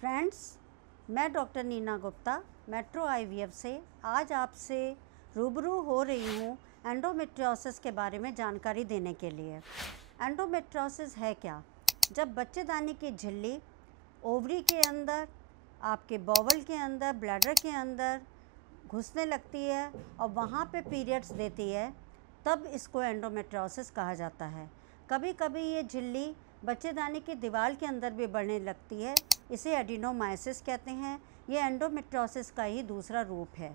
Friends, मैं doctor Neena Gupta metro IVF से आज आपसे रूबरू हो रही हूँ एंडोमेट्रियोसिस के बारे में जानकारी देने के लिए। एंडोमेट्रियोसिस है क्या? जब बच्चेदानी की झिल्ली ओवरी के अंदर, आपके बॉवल के अंदर, ब्लैडर के अंदर घुसने लगती है और वहाँ पे पीरियड्स देती है, तब इसको एंडोमेट्रियोसिस कहा जाता है। कभी कभी ये झिल्ली बच्चेदानी की दीवार के अंदर भी बढ़ने लगती है, इसे एडिनोमाइसिस कहते हैं। ये एंडोमेट्रियोसिस का ही दूसरा रूप है।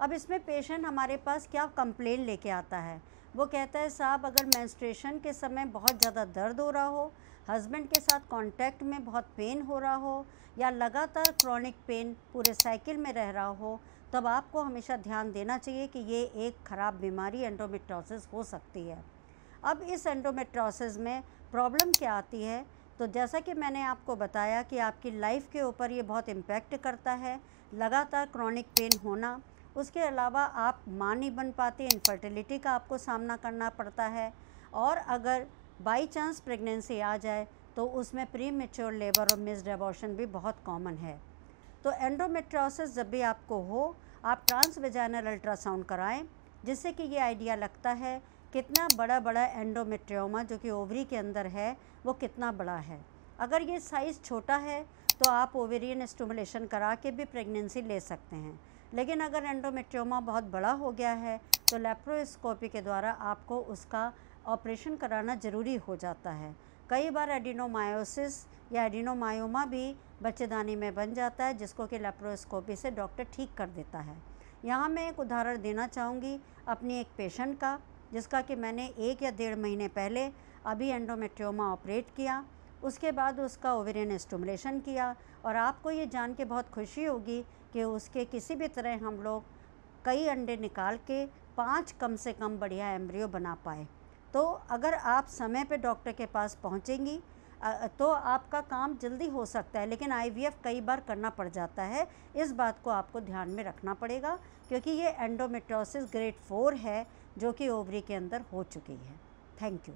अब इसमें पेशेंट हमारे पास क्या कंप्लेन लेके आता है? वो कहता है साहब, अगर मेंस्ट्रुएशन के समय बहुत ज़्यादा दर्द हो रहा हो, हस्बैंड के साथ कांटेक्ट में बहुत पेन हो रहा हो, या लगातार क्रॉनिक पेन पूरे साइकिल में रह रहा हो, तब आपको हमेशा ध्यान देना चाहिए कि ये एक ख़राब बीमारी एंडोमेट्रियोसिस हो सकती है। अब इस एंडोमेट्रियोसिस में प्रॉब्लम क्या आती है? तो जैसा कि मैंने आपको बताया कि आपकी लाइफ के ऊपर ये बहुत इम्पैक्ट करता है, लगातार क्रॉनिक पेन होना, उसके अलावा आप माँ नहीं बन पाते, इनफर्टिलिटी का आपको सामना करना पड़ता है, और अगर बाई चांस प्रेगनेंसी आ जाए तो उसमें प्री मैच्योर लेबर और मिस्ड एबॉर्शन भी बहुत कॉमन है। तो एंडोमेट्रियोसिस जब भी आपको हो, आप ट्रांसवेजाइनल अल्ट्रासाउंड कराएं, जिससे कि ये आइडिया लगता है कितना बड़ा एंडोमेट्रियोमा जो कि ओवरी के अंदर है वो कितना बड़ा है। अगर ये साइज़ छोटा है तो आप ओवेरियन स्टिमुलेशन करा के भी प्रेगनेंसी ले सकते हैं, लेकिन अगर एंडोमेट्रियोमा बहुत बड़ा हो गया है तो लेप्रोस्कोपी के द्वारा आपको उसका ऑपरेशन कराना ज़रूरी हो जाता है। कई बार एडिनोमायोसिस या एडिनोमायोमा भी बच्चेदानी में बन जाता है, जिसको कि लेप्रोस्कोपी से डॉक्टर ठीक कर देता है। यहाँ मैं एक उदाहरण देना चाहूँगी अपनी एक पेशेंट का, जिसका कि मैंने 1 या 1.5 महीने पहले अभी एंडोमेट्रियोमा ऑपरेट किया। उसके बाद उसका ओवेरियन स्टिमुलेशन किया, और आपको ये जान के बहुत खुशी होगी कि उसके किसी भी तरह हम लोग कई अंडे निकाल के 5 कम से कम बढ़िया एम्ब्रियो बना पाए। तो अगर आप समय पे डॉक्टर के पास पहुंचेंगी तो आपका काम जल्दी हो सकता है, लेकिन आईवीएफ कई बार करना पड़ जाता है। इस बात को आपको ध्यान में रखना पड़ेगा, क्योंकि ये एंडोमेट्रियोसिस ग्रेड 4 है जो कि ओवरी के अंदर हो चुकी है। Thank you.